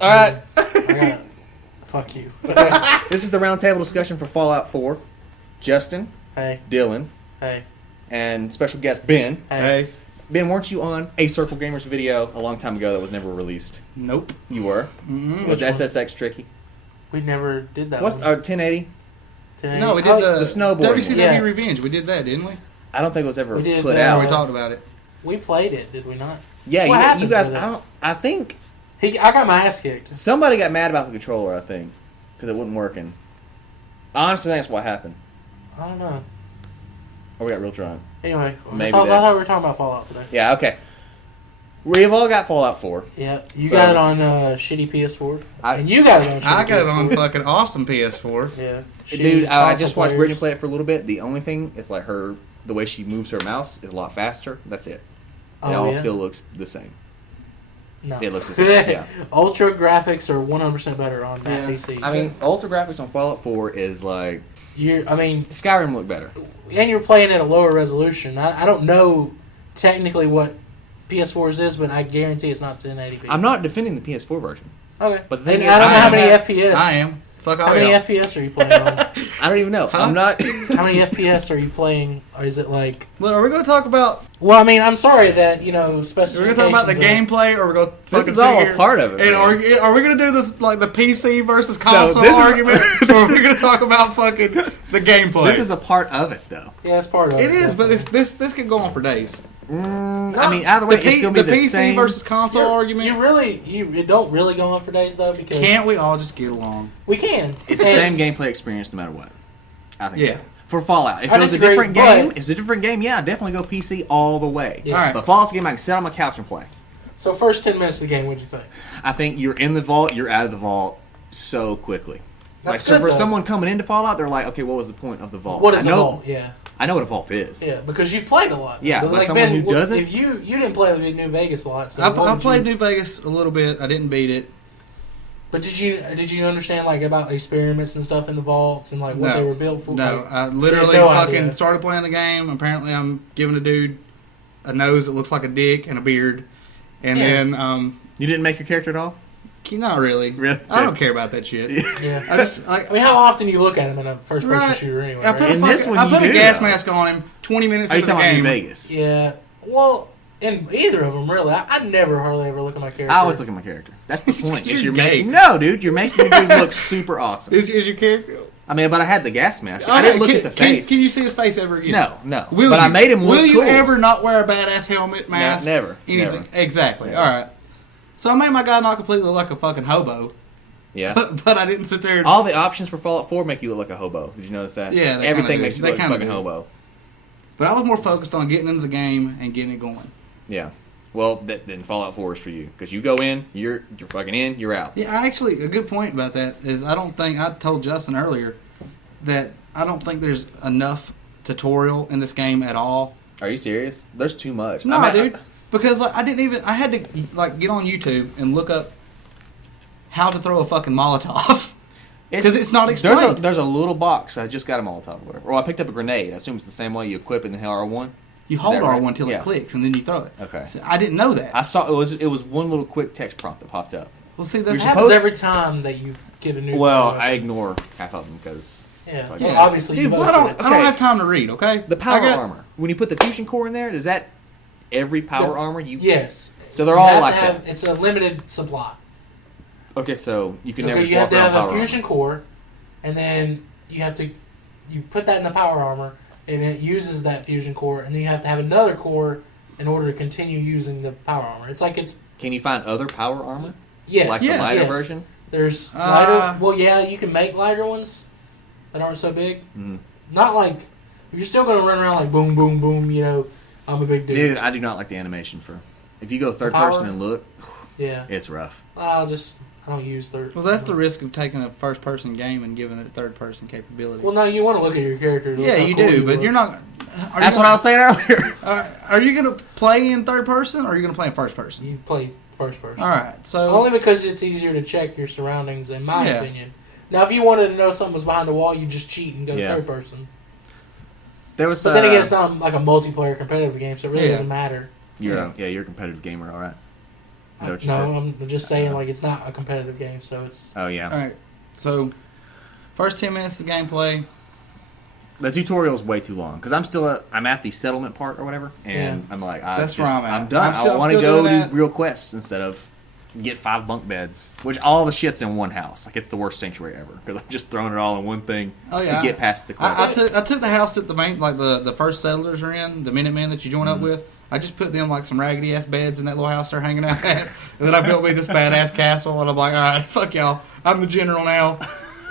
All right. Fuck you. This is the roundtable discussion for Fallout 4. Justin. Hey. Dylan. Hey. And special guest Ben. Hey. Ben, weren't you on a Circle Gamers video a long time ago that was never released? Nope. You were? Mm-hmm. Was SSX tricky? We never did that. What's 1080? 1080? No, we did the snowboarding WCW Revenge. We did that, didn't we? I don't think it was ever We did, put Yeah, out. we talked about it. We played it, did we not? Yeah, What you happened guys. with it? I think I got my ass kicked. somebody got mad about the controller. I think because it wasn't working. I honestly think that's what happened. I don't know. Or we got real drunk. Anyway, Maybe I thought that. we were talking about Fallout today. Yeah. Okay. We've all got Fallout 4. Yeah, you So- got it on shitty PS4, and you got it on. Shitty I got it on PS4. fucking awesome PS4. Yeah, Dude, shitty I console just watched players. Brittany play it for a little bit. The only thing is like the way she moves her mouse is a lot faster. That's it. It all still looks the same. No. It looks the same. Yeah. Ultra graphics are 100% better on that PC. I mean, ultra graphics on Fallout 4 is like Skyrim looked better. And you're playing at a lower resolution. I don't know technically what PS4's is, but I guarantee it's not 1080p. I'm not defending the PS4 version. Okay. But the thing I don't know how many am. FPS. I am. Fuck all How many y'all. FPS are you playing on? I don't even know. Huh? I'm not. How many FPS are you playing? Or is it like... Look, are we going to talk about... Well, I mean, I'm sorry that, Are we specifications... going to talk about the gameplay, or we're going to This fucking is all sit a here part of it. And man. are we going to do this, like, the PC versus console this is- argument? Or are we going to talk about fucking the gameplay? This is a part of it, though. Yeah, it's part of it. It is, but definitely. this could go on for days. I mean, either way, the it's still be the PC same. versus console argument. It don't really go on for days, though, because... Can't we all just get along? We can. It's the same gameplay experience no matter what. I think Yeah. so. For Fallout. If I it was a disagree, different but- game, if it's a different game, yeah, I'd definitely go PC all the way. Yeah. All right. But Fallout's a game I can sit on my couch and play. So first 10 minutes of the game, what'd you think? I think you're in the vault, you're out of the vault so quickly. That's So good, for though. someone coming into Fallout, they're like, okay, what was the point of the vault? What is I a know, vault? Yeah. I know what a vault is. Yeah, because you've played a lot. Yeah, but someone who doesn't? If you didn't play New Vegas a lot, so I what would played you- New Vegas a little bit. I didn't beat it. But did you understand like about experiments and stuff in the vaults and like what they were built for? No, Like, I literally no fucking idea. started playing the game. Apparently, I'm giving a dude a nose that looks like a dick and a beard. And then, You didn't make your character at all? not really. Really? I don't care about that shit. yeah. I just, like, I mean, how often you look at him in a first-person Right. shooter anyway? I put, right? In this one, I you put a do, gas though. mask on him 20 minutes Are you into the talking about New game. Vegas? Yeah. Well, in either of them, really, I never hardly ever look at my character. I always look at my character. That's the point. You're You're gay. No, dude, you're making me look super awesome. Is your character... I mean, but I had the gas mask. I didn't look at the face. Can you see his face ever again? No. Will But you? I made him look Will you cool. ever not wear a badass helmet, mask? never. Anything. Never. Exactly. Never. All right. So I made my guy not completely look like a fucking hobo, Yeah. but I didn't sit there. And, All the options for Fallout 4 make you look like a hobo. Did you notice that? Yeah, they Everything kinda makes do. you They look like a kinda fucking do. hobo. but I was more focused on getting into the game and getting it going. Yeah. Well, then Fallout 4 is for you because you go in, you're fucking in, you're out. Yeah, actually, a good point about that is I told Justin earlier that I don't think there's enough tutorial in this game at all. Are you serious? There's too much. No, I mean, dude. Because like, I had to like get on YouTube and look up how to throw a fucking Molotov. Because it's not explained. There's a little box. I just got a Molotov or whatever. Or I picked up a grenade. I assume it's the same way you equip in the R1. You Is hold that right? R1 till Yeah. it clicks and then you throw it. Okay. So I didn't know that. I saw it was one little quick text prompt that popped up. Well, see, It that's You're happens supposed- every time that you get a new. Well, thing. I ignore half of them because yeah. fuck Well, yeah. obviously, Dude, you well, know I don't Okay. have time to read. Okay, the power I got- armor. When you put the fusion core in there, does that every power armor you? Yes. So they're You all have like to that. have, it's a limited supply. Okay, so you can never Okay, just you have walk to around have power a fusion core, and then you put that in the power armor, and it uses that fusion core, and then you have to have another core in order to continue using the power armor. It's like it's Can you find other power armor? yes, Like Yeah. the lighter yes. version? There's lighter. Well, yeah, you can make lighter ones that aren't so big. Mhm. Not like you're still gonna run around like boom, boom, boom. You know, I'm a big dude. Dude, I do not like the animation for. If you go third Power? person and look, Yeah, it's rough. I don't use third. Well, that's the risk of taking a first-person game and giving it a third-person capability. Well, no, you want to look at your character. to look yeah, how you cool do, but look. you're not. That's what I was saying earlier. Are you going to play in third person or are you going to play in first person? You play first person. All right, so Only because it's easier to check your surroundings, in my Yeah. opinion. Now, if you wanted to know something was behind the wall, you just cheat and go Yeah. third person. There was. But then again, it's not like a multiplayer competitive game, so it really Yeah. doesn't matter. You're a competitive gamer, all right. Is that what you No, said? I'm just saying like it's not a competitive game, so it's. Oh yeah. All right. So, first 10 minutes of the gameplay. The tutorial is way too long because I'm at the settlement part or whatever, and I'm like, That's where I'm at. I'm done. I want to go do real quests instead of get 5 bunk beds, which all the shit's in one house. Like it's the worst sanctuary ever because I'm just throwing it all in one thing to get past the quest. I took the house that the main, like the first settlers are in, the Minutemen that you join up with. I just put them like some raggedy ass beds in that little house they're hanging out at, and then I built me this badass castle, and I'm like, all right, fuck y'all, I'm the general now.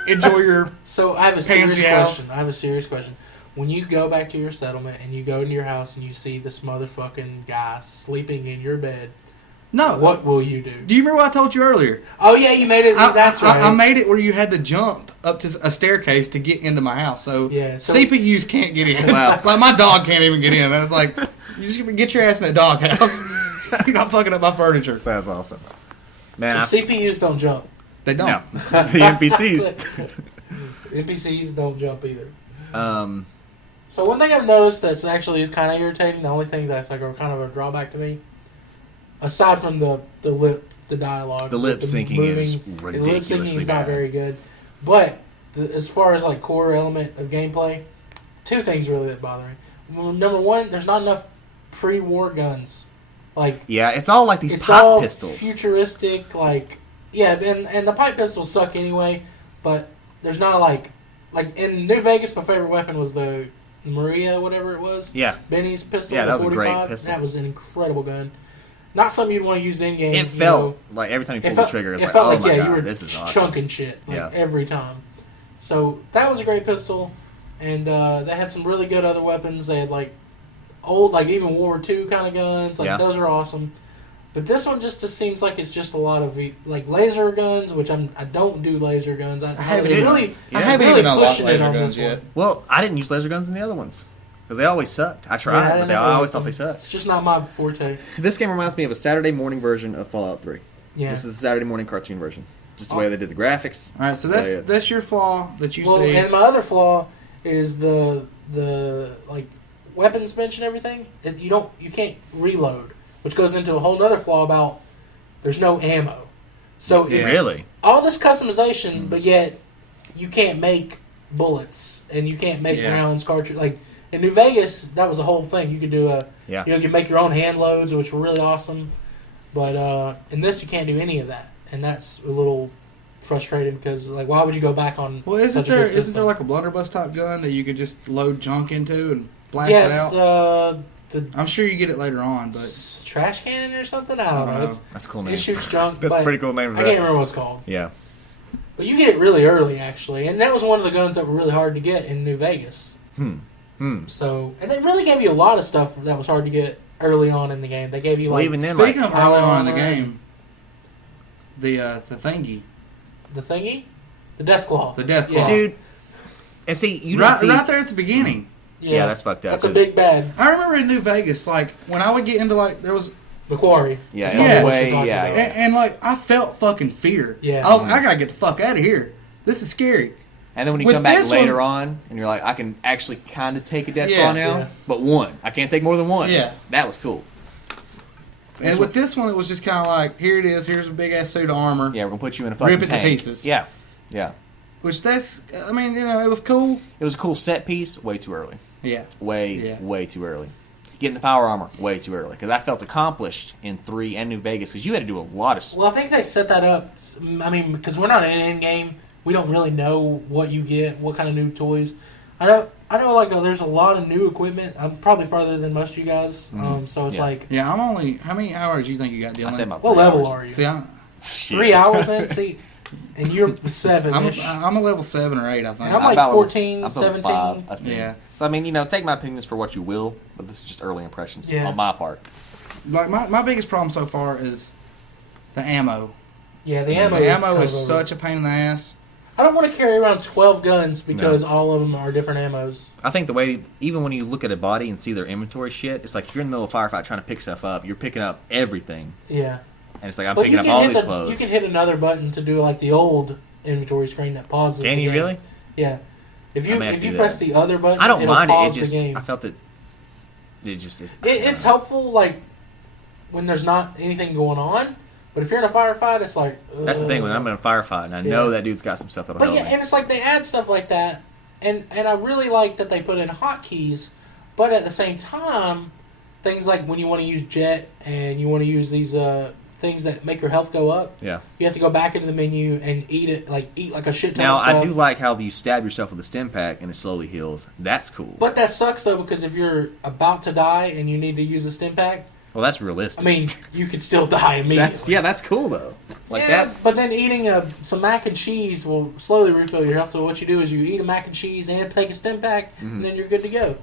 Enjoy your. So I have a serious house. question. When you go back to your settlement and you go into your house and you see this motherfucking guy sleeping in your bed, no, what will you do? Do you remember what I told you earlier? Oh yeah, you made it. That's right. I made it where you had to jump up to a staircase to get into my house. So, CPUs can't get in. Wow. Like my dog can't even get in. I was like, you just get your ass in that dog house. You're not fucking up my furniture. That's awesome, man. CPUs don't jump. They don't. No. The NPCs. NPCs don't jump either. So one thing I've noticed that's actually is kind of irritating. The only thing that's like kind of a drawback to me, aside from the dialogue, the lip syncing is ridiculously the lip syncing is bad. not very good. But as far as like core element of gameplay, 2 things really that bother me. Well, number 1, there's not enough pre-war guns. Like it's all like these it's pipe all pistols, futuristic. Like and the pipe pistols suck anyway. But there's not like in New Vegas, my favorite weapon was the Maria, whatever it was. Yeah. Benny's pistol. Yeah, that was 45. a great pistol. That was an incredible gun. Not something you'd want to use in game. It felt like every time you pulled the trigger, it's like, felt oh like, my you god, were this is awesome. chunking shit every time. So that was a great pistol, and they had some really good other weapons. They had like old, like even World War II kind of guns. Like those are awesome. But this one just seems like it's just a lot of like laser guns, which I don't do laser guns. I haven't even unlocked laser guns yet. Well, I didn't use laser guns in the other ones because they always sucked. I tried, but I always thought they sucked. It's just not my forte. This game reminds me of a Saturday morning version of Fallout 3. Yeah. This is the Saturday morning cartoon version. Just the way they did the graphics. All right, so that's your flaw that you see. And my other flaw is the like weapons bench and everything. You can't reload, which goes into a whole other flaw about there's no ammo. So really, all this customization, but yet you can't make bullets and you can't make rounds, cartridge. Like in New Vegas, that was the whole thing. You could do you can make your own hand loads, which were really awesome. But in this, you can't do any of that, and that's a little frustrating because like, why would you go back on? Well, isn't there like a blunderbuss type gun that you could just load junk into and blast it out? I'm sure you get it later on, but trash cannon or something. I don't know. That's a cool name. It shoots junk. That's a pretty cool name. I can't remember what it's called. Yeah. But you get it really early, actually, and that was one of the guns that were really hard to get in New Vegas. So, and they really gave you a lot of stuff that was hard to get early on in the game. They gave you even then, speaking of early on in the game, the thingy, the thingy, the Deathclaw, dude. And see, you right there at the beginning. Yeah, that's fucked up. That's a big bad. I remember in New Vegas, like when I would get into like there was the quarry. And like I felt fucking fear. Yeah, I was I gotta get the fuck out of here. This is scary. And then when you come back later on, and you're like, I can actually kind of take a Deathclaw now, but one. I can't take more than one. Yeah, that was cool. And with this one, it was just kind of like, here it is. Here's a big ass suit of armor. Yeah, we're gonna put you in a fucking tank. Rip it to pieces. Yeah. Which I mean, it was cool. It was a cool set piece. Way too early. Yeah. Way too early. Getting the power armor way too early because I felt accomplished in 3 and New Vegas because you had to do a lot of. Well, I think they set that up. I mean, because we're not in an end game, we don't really know what you get, what kind of new toys. I know. Like there's a lot of new equipment. I'm probably farther than most of you guys. So it's like. Yeah, I'm only. How many hours do you think you got, Dillon? I said about what level are you? See, I'm 3 hours then. See. And you're 7. I'm a level 7 or 8, I think. And I'm like 14, 17. 5, yeah. So I mean, take my opinions for what you will, but this is just early impressions on my part. Like my biggest problem so far is the ammo. Yeah, the ammo. The ammo is such a pain in the ass. I don't want to carry around 12 guns because all of them are different ammos. I think the way, even when you look at a body and see their inventory shit, it's like if you're in the middle of a firefight trying to pick stuff up, you're picking up everything. Yeah. And it's like, I'm picking up all these clothes. You can hit another button to do like the old inventory screen that pauses. Can you really? Yeah. If you press the other button, I don't mind it. It just I felt that it just is. It's helpful like when there's not anything going on, But if you're in a firefight, it's like... That's the thing, when I'm in a firefight, and I know that dude's got some stuff that'll help me. And it's like they add stuff like that, and I really like that they put in hotkeys, but at the same time, things like when you want to use jet, and you want to use these things that make your health go up, you have to go back into the menu and eat like a shit ton of stuff. Now, I do like how you stab yourself with a stim pack, and it slowly heals. That's cool. But that sucks, though, because if you're about to die, and you need to use a stim pack... Well, that's realistic. I mean, you could still die immediately. That's cool, though. But then eating some mac and cheese will slowly refill your health. So what you do is you eat a mac and cheese and take a stim pack, and then you're good to go.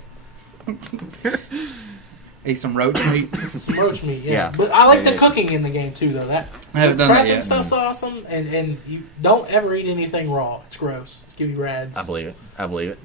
Eat some roach meat. Some roach meat, yeah. But I like the cooking in the game, too, though. I haven't done that yet. Stuff's awesome, and you don't ever eat anything raw. It's gross. It's give you rads. I believe it.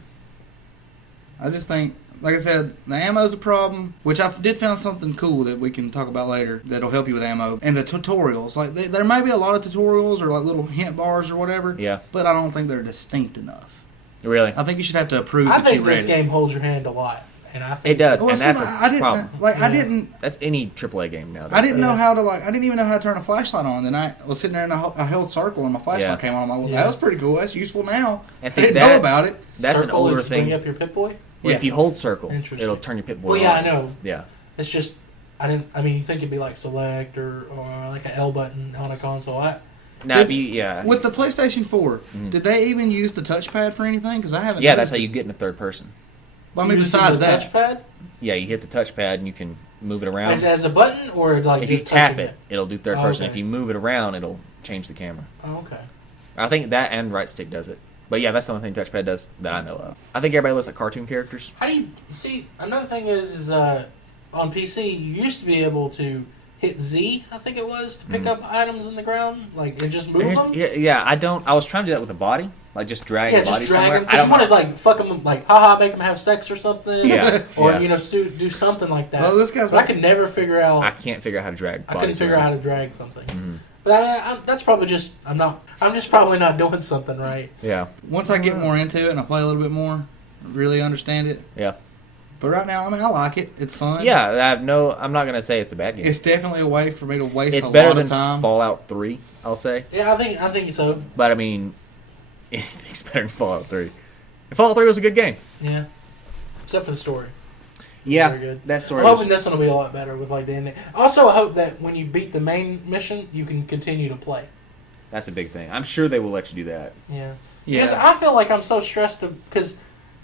I just think... Like I said, the ammo's a problem, which I did find something cool that we can talk about later that'll help you with ammo. And the tutorials. Like, there may be a lot of tutorials or like little hint bars or whatever. Yeah. But I don't think they're distinct enough. Really? I think you should have to approve that you read it. I think this game holds your hand a lot. And I think it does, well, and that's a problem. I didn't... That's any AAA game now. I didn't know how to, I didn't even know how to turn a flashlight on. And I was sitting there in a held circle and my flashlight came on. I'm like, that was pretty cool. That's useful now. And see, I didn't know about it. That's an older thing. Bring up your Pip-Boy? Well, if you hold circle, it'll turn your Pip-Boy on. Well, I know. Yeah. It's just, you think it'd be like select or like an L button on a console. With the PlayStation 4, did they even use the touchpad for anything? Because I haven't. Yeah, that's how you get in the third person. Well, I mean, besides that, touchpad. Yeah, you hit the touchpad and you can move it around. As a button, or like if just you tap it, it'll do third person. If you move it around, it'll change the camera. Oh, okay. I think that and right stick does it. But yeah, that's the only thing touchpad does that I know of. I think everybody looks like cartoon characters. How do you see? Another thing is on PC you used to be able to hit Z, I think it was, to pick up items in the ground, and just move them. Yeah, I was trying to do that with the body, just drag the body somewhere. I don't want to fuck them, haha, make them have sex or something. Yeah, or do something like that. Well, this guy's. But I could never figure out. I can't figure out how to drag. I couldn't figure out how to drag something. Mm-hmm. But that's probably just I'm just probably not doing something right. Yeah. Once I get more into it and I play a little bit more, really understand it. Yeah. But right now, I like it. It's fun. Yeah, I'm not gonna say it's a bad game. It's definitely a way for me to waste a lot of time. It's better than Fallout 3, I'll say. Yeah, I think so. But I mean, anything's better than Fallout 3. And Fallout 3 was a good game. Yeah. Except for the story. Yeah, very good. That story. I'm hoping this one will be a lot better with the ending. Also, I hope that when you beat the main mission, you can continue to play. That's a big thing. I'm sure they will let you do that. Yeah. Because I feel like I'm so stressed because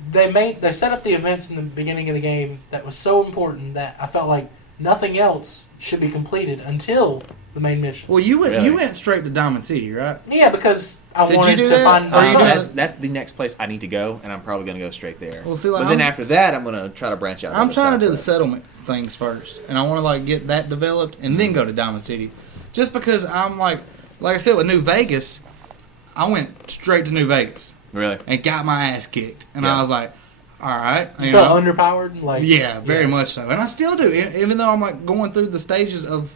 they set up the events in the beginning of the game that was so important that I felt like nothing else should be completed until the main mission. Well, you went straight to Diamond City, right? Yeah, because I wanted to find. That's the next place I need to go, and I'm probably going to go straight there. Well, see, but then after that, I'm going to try to branch out. I'm trying to do the settlement things first, and I want to get that developed, and then go to Diamond City. Just because I'm like I said with New Vegas, I went straight to New Vegas. Really? And got my ass kicked, and I was like, all right. You felt underpowered? Yeah, very much so. And I still do. Even though I'm going through the stages of,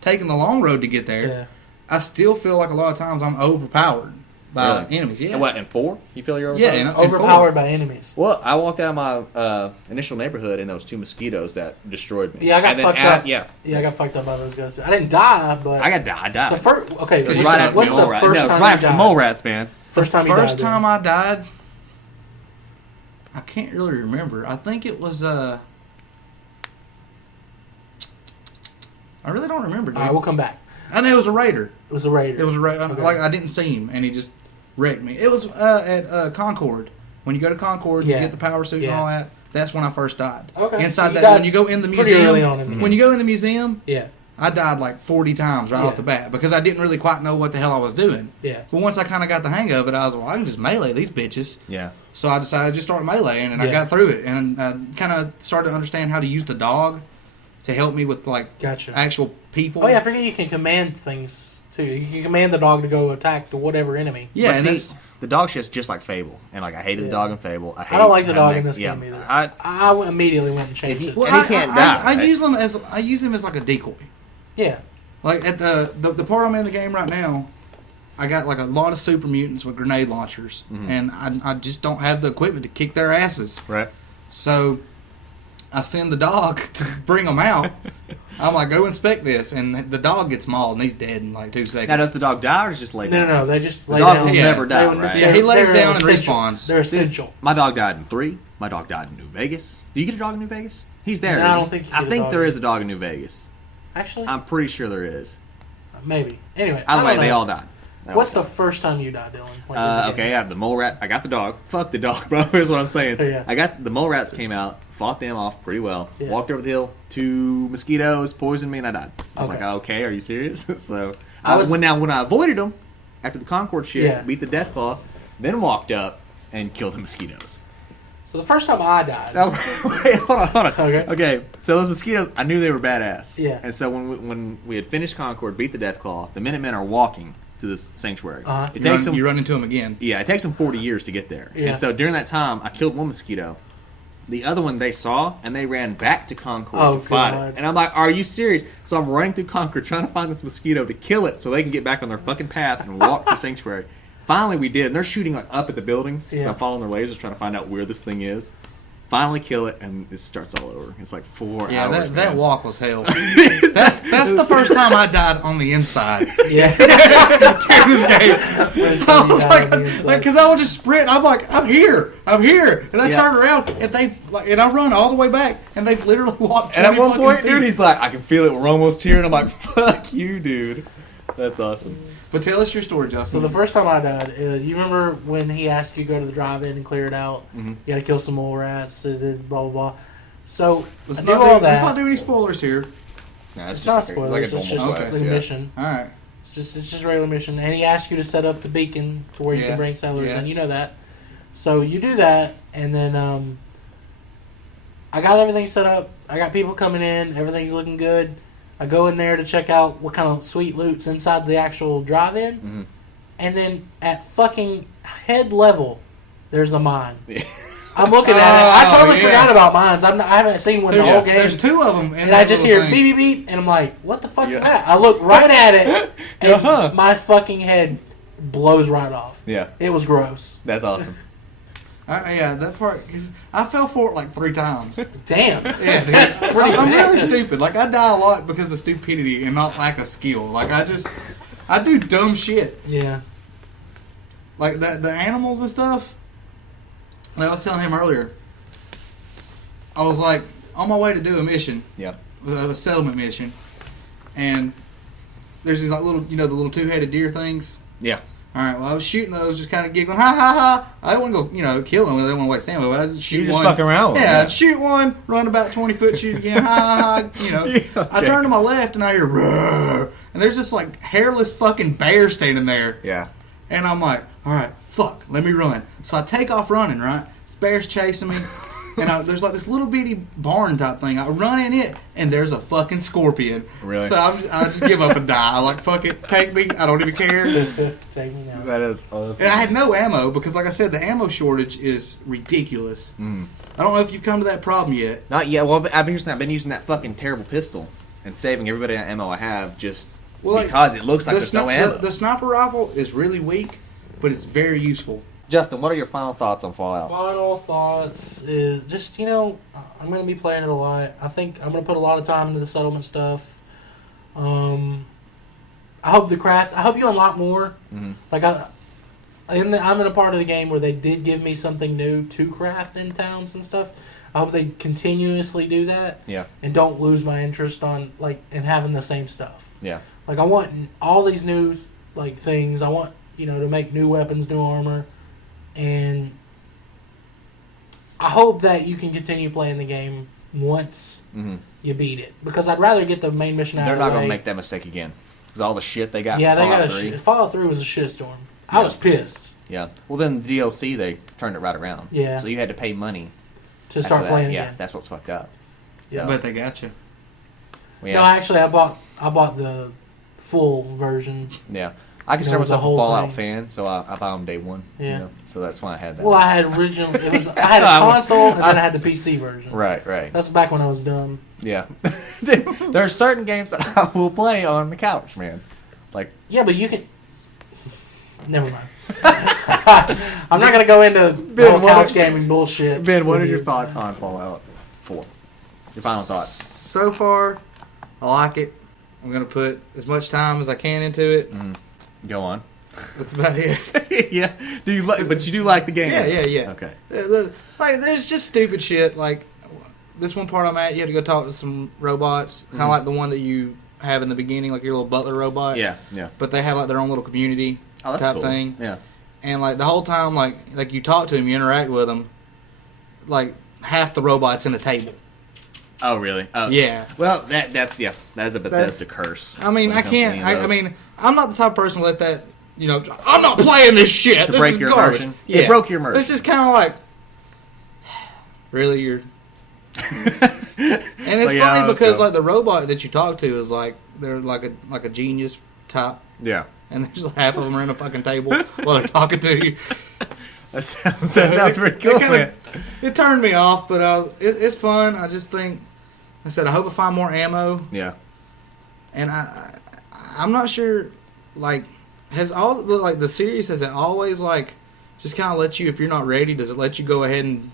taking the long road to get there, I still feel like a lot of times I'm overpowered by enemies. Yeah. And what, in 4? You feel you're overpowered? Yeah, overpowered by enemies. Well, I walked out of my initial neighborhood and there was 2 mosquitoes that destroyed me. Yeah, I got fucked up. Yeah, I got fucked up by those guys too. I didn't die, but I died. The first, okay, right after what's the first time right after the mole rats, man. First time I died, I can't really remember. I think it was I really don't remember, dude. All right, we'll come back. I know it was a raider. It was a raider. Okay. I didn't see him, and he just wrecked me. It was at Concord. When you go to Concord, you get the power suit and all that. That's when I first died. Okay. Inside that, when you go in the museum, early on in the when you go in the museum, yeah, I died 40 times right off the bat because I didn't really quite know what the hell I was doing. Yeah. But once I kind of got the hang of it, I was I can just melee these bitches. Yeah. So I decided to just start meleeing, and I got through it, and I kind of started to understand how to use the dog to help me with actual people. Oh yeah, I forget you can command things too. You can command the dog to go attack to whatever enemy. Yeah, and the dog shit's just like Fable, and I hated the dog in Fable. I don't like the dog in this game either. I immediately went and changed it. Well, and he can't die. I use him as like a decoy. Yeah. Like at the part I'm in the game right now, I got a lot of super mutants with grenade launchers, and I just don't have the equipment to kick their asses. Right. So I send the dog to bring them out. I'm like, go inspect this, and the dog gets mauled, and he's dead in like 2 seconds. Now, does the dog die or just lay down? No, they just lay dog down. will never die, right? Yeah, he lays down and essential. respawns. They're essential. My dog died in 3. My dog died in New Vegas. Do you get a dog in New Vegas? He's there. No, I don't think. I think there is a dog in New Vegas. Actually, I'm pretty sure there is. Maybe. Anyway, Either way, they all died. What's the first time you died, Dylan? Okay, I have the mole rat. I got the dog. Fuck the dog, bro. Here's what I'm saying. Yeah. I got the mole rats came out, fought them off pretty well. Yeah. Walked over the hill, 2 mosquitoes poisoned me, and I died. I was like, okay, are you serious? So when I avoided them after the Concord shit, beat the Deathclaw, then walked up and killed the mosquitoes. So the first time I died. Oh, wait, hold on. Okay. So those mosquitoes, I knew they were badass. Yeah. And so when we had finished Concord, beat the Deathclaw, the Minutemen are walking to this sanctuary. You run into them again. Yeah, it takes them 40 years to get there. Yeah. And so during that time, I killed one mosquito. The other one they saw, and they ran back to Concord to fight it. And I'm like, are you serious? So I'm running through Concord trying to find this mosquito to kill it so they can get back on their fucking path and walk to Sanctuary. Finally, we did. And they're shooting like up at the buildings because I'm following their lasers trying to find out where this thing is. Finally kill it, and it starts all over. It's like 4 hours. Yeah, that walk was hell. that's the first time I died on the inside. Yeah. During this game. I was like, because I would just sprint. I'm like, I'm here. And I turn around, and I run all the way back, and they've literally walked 20 And at one point, feet. dude, he's like, I can feel it. We're almost here. And I'm like, fuck you, dude. That's awesome. But tell us your story, Justin. So the first time I died, you remember when he asked you to go to the drive-in and clear it out? Mm-hmm. You got to kill some mole rats, and then blah, blah, blah. So let's not do any spoilers here. No, it's not spoilers. Like it's just a mission. All right. It's just a regular mission. And he asked you to set up the beacon to where you can bring settlers in. You know that. So you do that, and then I got everything set up. I got people coming in. Everything's looking good. I go in there to check out what kind of sweet loot's inside the actual drive-in. Mm-hmm. And then at fucking head level, there's a mine. I'm looking at it. I totally forgot about mines. I haven't seen one the whole game. There's 2 of them. And I just hear beep, beep, beep. And I'm like, what the fuck is that? I look right at it. And my fucking head blows right off. Yeah. It was gross. That's awesome. That part, because I fell for it like 3 times. Damn. Yeah, dude. I'm really stupid. Like, I die a lot because of stupidity and not lack of skill. Like, I do dumb shit. Yeah. Like, the animals and stuff. Like I was telling him earlier, I was like, on my way to do a mission. Yeah. A settlement mission. And there's these like little, the little 2-headed deer things. Yeah. All right, well, I was shooting those, just kind of giggling, ha, ha, ha. I didn't want to go, kill them. I didn't want to waste time. But I just shoot one. You just fucking around with them. Yeah, I'd shoot one, run about 20 foot, shoot again, ha, ha, ha. Okay. I turn to my left, and I hear, roar. And there's this, like, hairless fucking bear standing there. Yeah. And I'm like, all right, fuck, let me run. So I take off running, right? This bear's chasing me. And there's like this little bitty barn type thing. I run in it, and there's a fucking scorpion. Really? So I just give up and die. I like, fuck it, take me. I don't even care. Take me now. That is awesome. And I had no ammo because, like I said, the ammo shortage is ridiculous. Mm. I don't know if you've come to that problem yet. Not yet. Well, I've been using that fucking terrible pistol and saving everybody that ammo I have just because it looks like there's no ammo. The sniper rifle is really weak, but it's very useful. Justin, what are your final thoughts on Fallout? Final thoughts is just, I'm going to be playing it a lot. I think I'm going to put a lot of time into the settlement stuff. I hope I hope you unlock more. Mm-hmm. Like, I'm in a part of the game where they did give me something new to craft in towns and stuff. I hope they continuously do that. Yeah. And don't lose my interest on, in having the same stuff. Yeah. Like, I want all these new, things. I want, to make new weapons, new armor. And I hope that you can continue playing the game once you beat it. Because I'd rather get the main mission out of the way. They're not going to make that mistake again. Because all the shit they got from Fallout 3. Fallout 3 was a shitstorm. I was pissed. Yeah. Well, then the DLC, they turned it right around. Yeah. So you had to pay money to start playing again. Yeah, that's what's fucked up. Yeah, I bet they got you. Well, no, actually, I bought the full version. Yeah. I consider myself a Fallout fan, so I buy them day one. Yeah. So that's why I had that. Well, I had originally. I had a console, and then I had the PC version. Right. That's back when I was dumb. Yeah. There are certain games that I will play on the couch, man. Yeah, but you can. Never mind. I'm not gonna go into couch gaming bullshit. Ben, what are your thoughts on Fallout 4? Your final thoughts. So far, I like it. I'm going to put as much time as I can into it. Go on. That's about it. Yeah. Do you like? But you do like the game. Yeah. Okay. Like, there's just stupid shit. Like this one part I'm at, you have to go talk to some robots, kind of like the one that you have in the beginning, like your little butler robot. Yeah. But they have like their own little community type cool. thing. Yeah. And like the whole time, like you talk to them, you interact with them. Like half the robots in the table. Oh really? Oh yeah. Well, that is a Bethesda curse. I mean, I can't. I mean, I'm not the type of person to let that. You know, I'm not playing this shit. To this break is your garbage. immersion. Yeah. It broke your immersion. It's just kind of like, really, you're. And it's funny because like the robot that you talk to is like they're like a genius type. Yeah. And there's like half of them are in a fucking table while they're talking to you. That sounds pretty cool. It turned me off, but it's fun. I just think, I said, I hope I find more ammo. Yeah. And I'm not sure, like, has all the series, has it always like just kind of let you, if you're not ready, does it let you go ahead and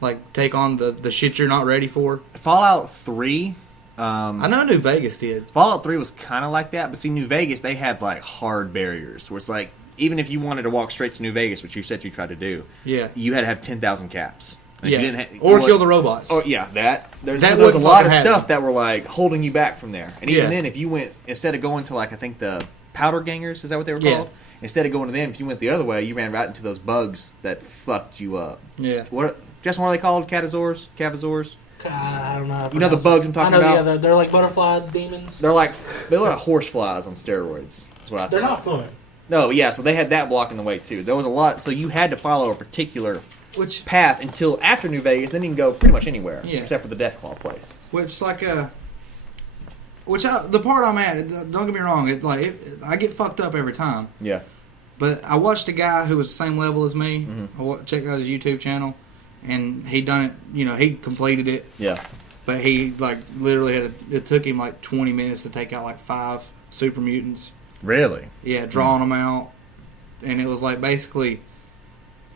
like take on the shit you're not ready for? Fallout 3. I know New Vegas did. Fallout 3 was kind of like that, but see, New Vegas, they had like hard barriers where it's like, even if you wanted to walk straight to New Vegas, which you said you tried to do, you had to have 10,000 caps. And if you didn't or kill the robots. Oh yeah, that. There was a lot of stuff that were like holding you back from there. And even then, if you went, instead of going to like, I think the powder gangers, is that what they were called? Instead of going to them, if you went the other way, you ran right into those bugs that fucked you up. Yeah. Justin, what are they called? Cavazors? I don't know. You know the bugs I'm talking about? Yeah, they're like butterfly demons. They're like horse flies on steroids. That's what I thought. They're not fun. No, yeah, so they had that blocking the way too. There was a lot, so you had to follow a particular path until after New Vegas. Then you can go pretty much anywhere, except for the Deathclaw place. Which the part I'm at, don't get me wrong, I get fucked up every time. Yeah. But I watched a guy who was the same level as me. I checked out his YouTube channel, and he done it. You know, he completed it. Yeah. But he like literally it took him like 20 minutes to take out like 5 super mutants. Really? Yeah, drawing them out, and it was like basically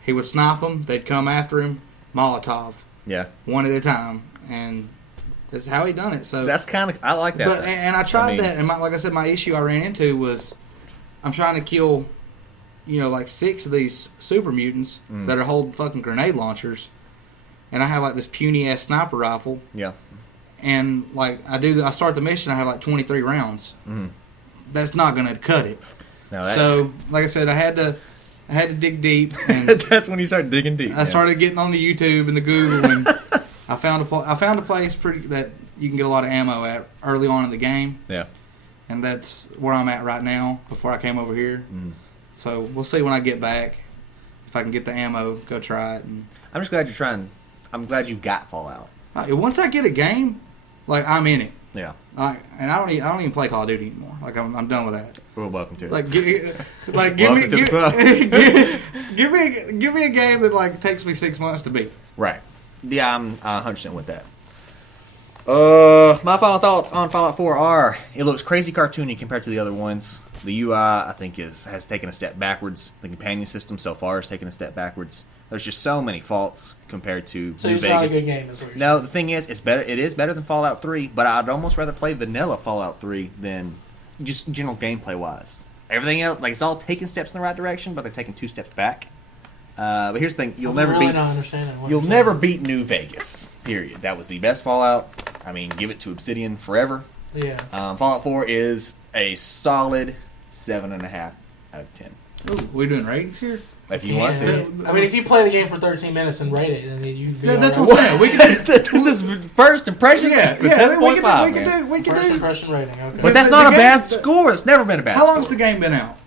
he would snipe them. They'd come after him, Molotov. Yeah. One at a time, and that's how he done it. So that's kind of, I like that. But and I tried that, and like I said, my issue I ran into was I'm trying to kill, like 6 of these super mutants that are holding fucking grenade launchers, and I have like this puny ass sniper rifle. Yeah. And like I start the mission, I have like 23 rounds. That's not going to cut it. No, so, like I said, I had to dig deep. And that's when you start digging deep. I started getting on the YouTube and the Google, and I found a place that you can get a lot of ammo at early on in the game. Yeah. And that's where I'm at right now. Before I came over here, so we'll see when I get back if I can get the ammo. Go try it. And I'm just glad you're trying. I'm glad you got Fallout. Once I get a game, like I'm in it. Yeah. And I don't even play Call of Duty anymore. Like I'm done with that. Well, welcome to it. Like give me a game that like takes me 6 months to beat. Right. Yeah, I'm 100% with that. My final thoughts on Fallout 4 are: it looks crazy cartoony compared to the other ones. The UI, I think, has taken a step backwards. The companion system so far has taken a step backwards. There's just so many faults compared to New Vegas. Not a good game, is what you're No, saying. the thing is, it is better than Fallout 3, but I'd almost rather play vanilla Fallout 3 than just general gameplay wise. Everything else, like, it's all taking steps in the right direction, but they're taking 2 steps back. But here's the thing: you'll never beat New Vegas. Period. That was the best Fallout. I mean, give it to Obsidian forever. Yeah. Fallout 4 is a solid 7.5 out of 10. Ooh, we're doing ratings here. If you want to. I mean, if you play the game for 13 minutes and rate it, then you. That's what I'm saying. We can do, this is first impression. Yeah. 7.5. We can first do impression rating. Okay. But that's not a bad score. It's never been a bad score. How long's the game been out?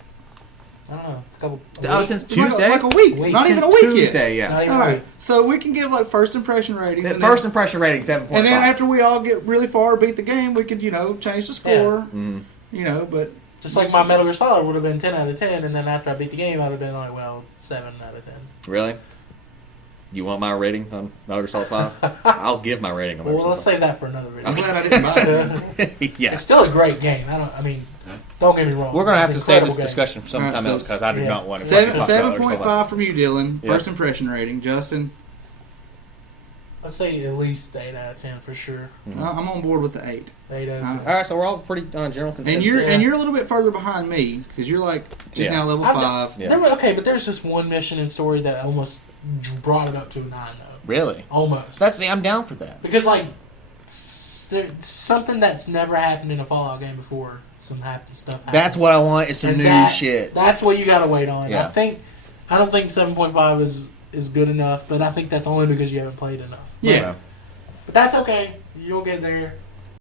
I don't know. Since Tuesday. Like a week. Not even a week Tuesday, yet. Yeah. Not even all a right. week. So we can give like first impression ratings. First impression rating 7.5. And then after we all get really far, beat the game, we could change the score. Yeah. But. Just like my Metal Gear Solid would have been 10 out of 10, and then after I beat the game, I'd have been like, 7 out of 10. Really? You want my rating on Metal Gear Solid 5? I'll give my rating on Metal Gear Solid 5. Let's save that for another video. I'm glad I didn't buy it. Yeah. It's still a great game. Don't get me wrong. We're going to have to save this discussion for sometime else because I do not want to 7.5 from you, Dillon. First impression rating. Justin? I'd say at least 8 out of 10 for sure. I'm on board with the 8. 8 out of 10. All right, so we're all pretty on general consensus. And you're a little bit further behind me because you're like just now level 5. But there's just one mission in story that almost brought it up to a 9 though. Really? Almost. I'm down for that. Because like there's something that's never happened in a Fallout game before. Stuff happens. That's what I want. Is some new shit. That's what you gotta wait on. Yeah. I don't think 7.5 is good enough, but I think that's only because you haven't played enough. Yeah. But that's okay. You'll get there.